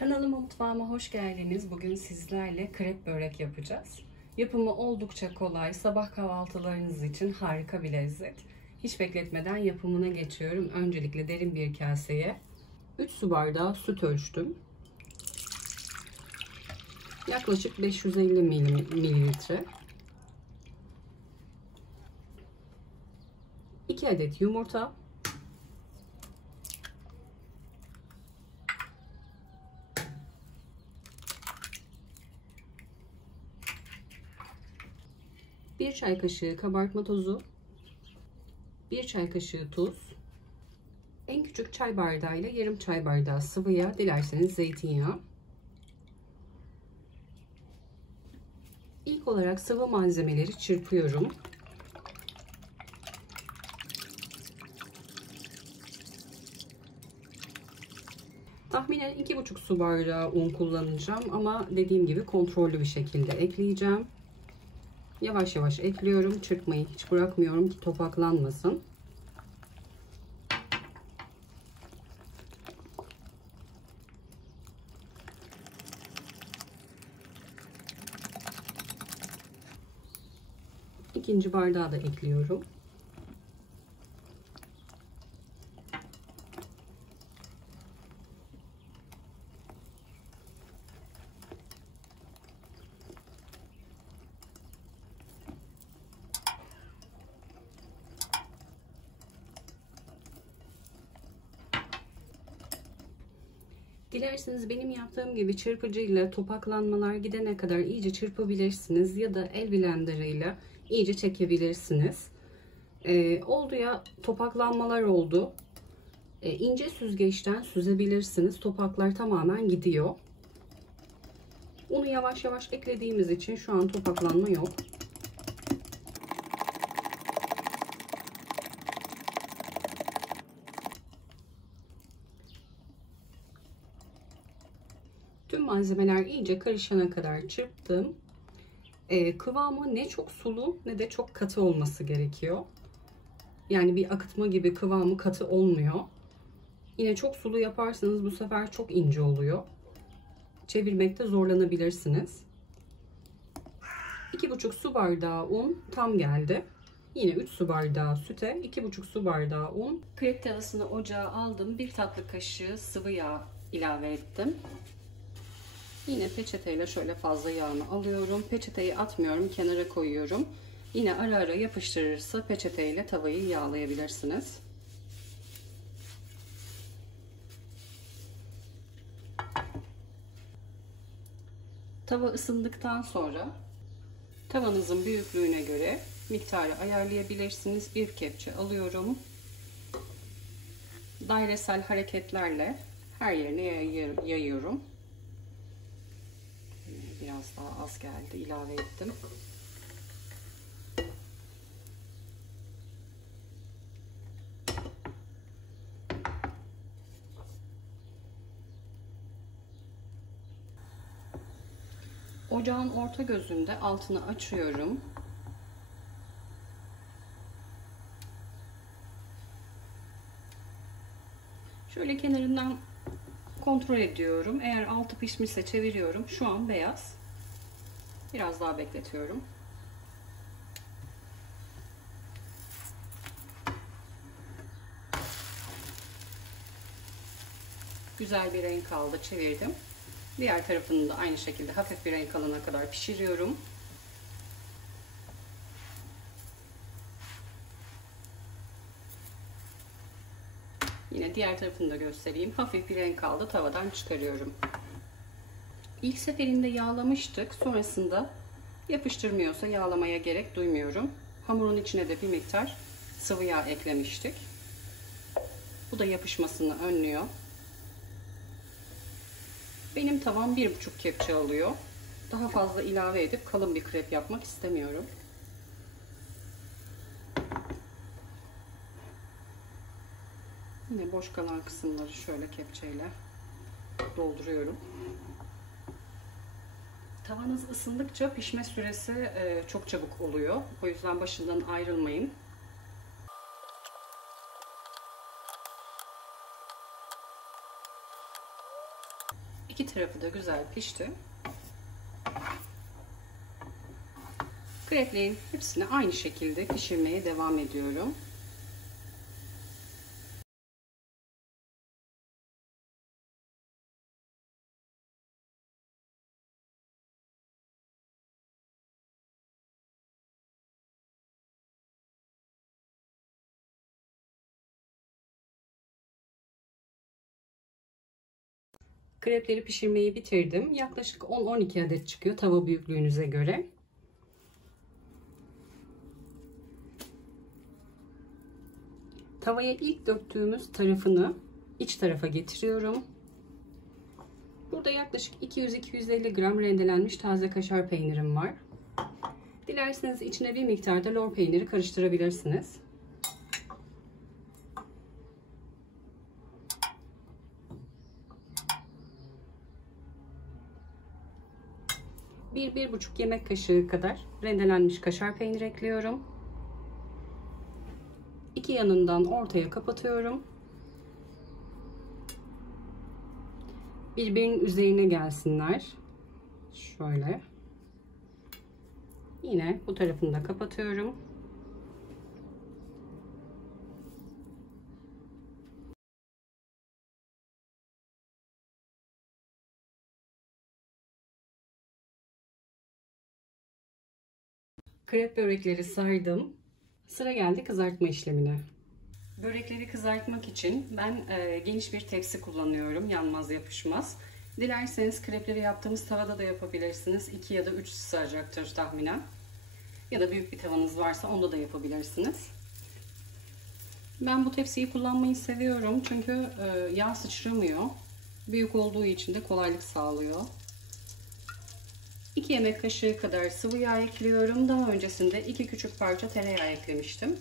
Kanalıma, mutfağıma hoş geldiniz. Bugün sizlerle krep börek yapacağız. Yapımı oldukça kolay. Sabah kahvaltılarınız için harika bir lezzet. Hiç bekletmeden yapımına geçiyorum. Öncelikle derin bir kaseye 3 su bardağı süt ölçtüm. Yaklaşık 550 mililitre. 2 adet yumurta. 1 çay kaşığı kabartma tozu, 1 çay kaşığı tuz, en küçük çay bardağıyla yarım çay bardağı sıvı yağ, dilerseniz zeytinyağı. İlk olarak sıvı malzemeleri çırpıyorum. Tahminen 2,5 su bardağı un kullanacağım ama dediğim gibi kontrollü bir şekilde ekleyeceğim. Yavaş yavaş ekliyorum. Çırpmayı hiç bırakmıyorum ki topaklanmasın. İkinci bardağı da ekliyorum. Dilerseniz benim yaptığım gibi çırpıcıyla topaklanmalar gidene kadar iyice çırpabilirsiniz ya da el blenderıyla iyice çekebilirsiniz. Oldu ya, topaklanmalar oldu. İnce süzgeçten süzebilirsiniz. Topaklar tamamen gidiyor. Unu yavaş yavaş eklediğimiz için şu an topaklanma yok. Tüm malzemeler iyice karışana kadar çırptım. Kıvamı ne çok sulu ne de çok katı olması gerekiyor. Yani bir akıtma gibi kıvamı katı olmuyor. Yine çok sulu yaparsanız bu sefer çok ince oluyor. Çevirmekte zorlanabilirsiniz. 2,5 su bardağı un tam geldi. Yine 3 su bardağı süte 2,5 su bardağı un. Krep tavasını ocağa aldım. 1 tatlı kaşığı sıvı yağ ilave ettim. Yine peçeteyle şöyle fazla yağını alıyorum. Peçeteyi atmıyorum, kenara koyuyorum. Yine ara ara yapıştırırsa peçeteyle tavayı yağlayabilirsiniz. Tava ısındıktan sonra tavanızın büyüklüğüne göre miktarı ayarlayabilirsiniz. Bir kepçe alıyorum. Dairesel hareketlerle her yerine yayıyorum. Biraz daha az geldi, ilave ettim. Ocağın orta gözünde altını açıyorum. Şöyle kenarından kontrol ediyorum. Eğer altı pişmişse çeviriyorum. Şu an beyaz. Biraz daha bekletiyorum. Güzel bir renk aldı. Çevirdim. Diğer tarafını da aynı şekilde hafif bir renk alana kadar pişiriyorum. Yine diğer tarafını da göstereyim. Hafif bir renk aldı. Tavadan çıkarıyorum. İlk seferinde yağlamıştık. Sonrasında yapıştırmıyorsa yağlamaya gerek duymuyorum. Hamurun içine de bir miktar sıvı yağ eklemiştik. Bu da yapışmasını önlüyor. Benim tavam 1,5 kepçe alıyor. Daha fazla ilave edip kalın bir krep yapmak istemiyorum. Yine boş kalan kısımları şöyle kepçeyle dolduruyorum. Tavanız ısındıkça pişme süresi çok çabuk oluyor. O yüzden başından ayrılmayın. İki tarafı da güzel pişti. Kreplerin hepsini aynı şekilde pişirmeye devam ediyorum. Krepleri pişirmeyi bitirdim. Yaklaşık 10-12 adet çıkıyor tava büyüklüğünüze göre. Tavaya ilk döktüğümüz tarafını iç tarafa getiriyorum. Burada yaklaşık 200-250 gram rendelenmiş taze kaşar peynirim var. Dilerseniz içine bir miktar da lor peyniri karıştırabilirsiniz. Bir buçuk yemek kaşığı kadar rendelenmiş kaşar peynir ekliyorum. İki yanından ortaya kapatıyorum. Birbirinin üzerine gelsinler. Şöyle. Yine bu tarafını da kapatıyorum. Krep börekleri sardım. Sıra geldi kızartma işlemine. Börekleri kızartmak için ben geniş bir tepsi kullanıyorum. Yanmaz, yapışmaz. Dilerseniz krepleri yaptığımız tavada da yapabilirsiniz. 2 ya da 3 sığacaktır tahminen. Ya da büyük bir tavanız varsa onda da yapabilirsiniz. Ben bu tepsiyi kullanmayı seviyorum. Çünkü yağ sıçramıyor. Büyük olduğu için de kolaylık sağlıyor. 2 yemek kaşığı kadar sıvı yağ ekliyorum. Daha öncesinde 2 küçük parça tereyağı eklemiştim.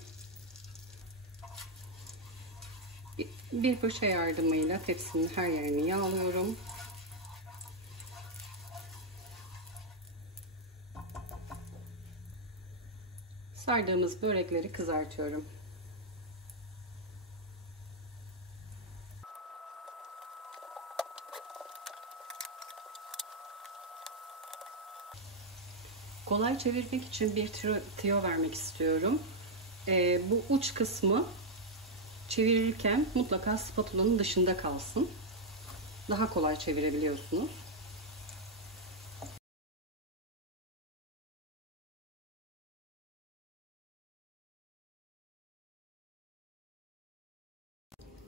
Bir fırça yardımıyla tepsinin her yerini yağlıyorum. Sardığımız börekleri kızartıyorum. Kolay çevirmek için bir tüyo vermek istiyorum. Bu uç kısmı çevirirken mutlaka spatulanın dışında kalsın. Daha kolay çevirebiliyorsunuz.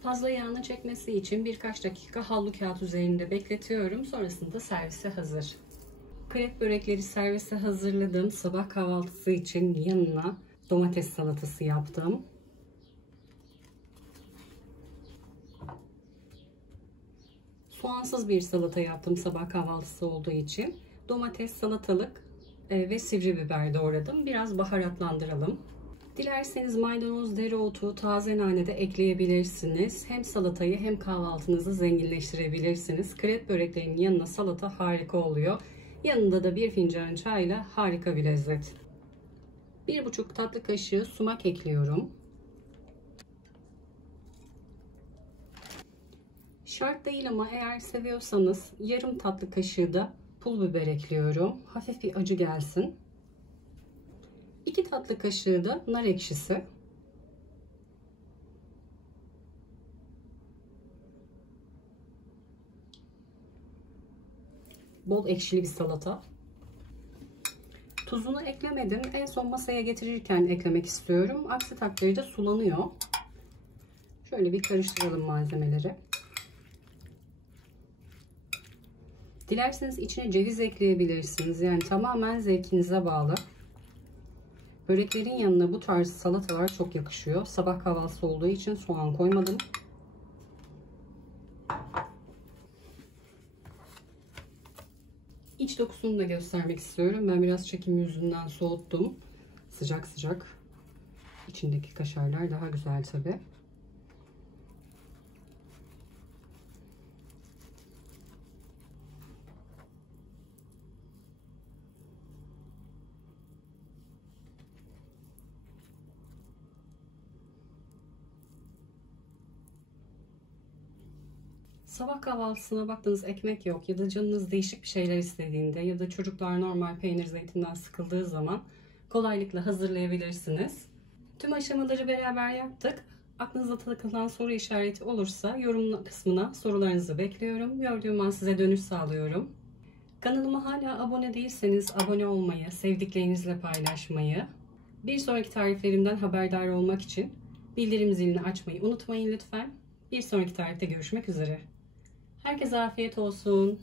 Fazla yağını çekmesi için birkaç dakika havlu kağıt üzerinde bekletiyorum. Sonrasında servise hazır. Krep börekleri servise hazırladım. Sabah kahvaltısı için yanına domates salatası yaptım. Soğansız bir salata yaptım sabah kahvaltısı olduğu için. Domates, salatalık ve sivri biber doğradım. Biraz baharatlandıralım. Dilerseniz maydanoz, dereotu, taze nane de ekleyebilirsiniz. Hem salatayı hem kahvaltınızı zenginleştirebilirsiniz. Krep böreklerinin yanına salata harika oluyor. Yanında da bir fincan çayla harika bir lezzet. 1,5 tatlı kaşığı sumak ekliyorum. Şart değil ama eğer seviyorsanız yarım tatlı kaşığı da pul biber ekliyorum. Hafif bir acı gelsin. 2 tatlı kaşığı da nar ekşisi. Bol ekşili bir salata. Tuzunu eklemedim. En son masaya getirirken eklemek istiyorum. Aksi takdirde sulanıyor. Şöyle bir karıştıralım malzemeleri. Dilerseniz içine ceviz ekleyebilirsiniz. Yani tamamen zevkinize bağlı. Böreklerin yanına bu tarz salatalar çok yakışıyor. Sabah kahvaltısı olduğu için soğan koymadım. İç dokusunu da göstermek istiyorum. Ben biraz çekim yüzünden soğuttum. Sıcak sıcak. İçindeki kaşarlar daha güzel tabii. Sabah kahvaltısına baktığınız ekmek yok ya da canınız değişik bir şeyler istediğinde ya da çocuklar normal peynir zeytinden sıkıldığı zaman kolaylıkla hazırlayabilirsiniz. Tüm aşamaları beraber yaptık. Aklınıza takılan soru işareti olursa yorum kısmına sorularınızı bekliyorum. Gördüğüm an size dönüş sağlıyorum. Kanalıma hala abone değilseniz abone olmayı, sevdiklerinizle paylaşmayı, bir sonraki tariflerimden haberdar olmak için bildirim zilini açmayı unutmayın lütfen. Bir sonraki tarifte görüşmek üzere. Herkese afiyet olsun.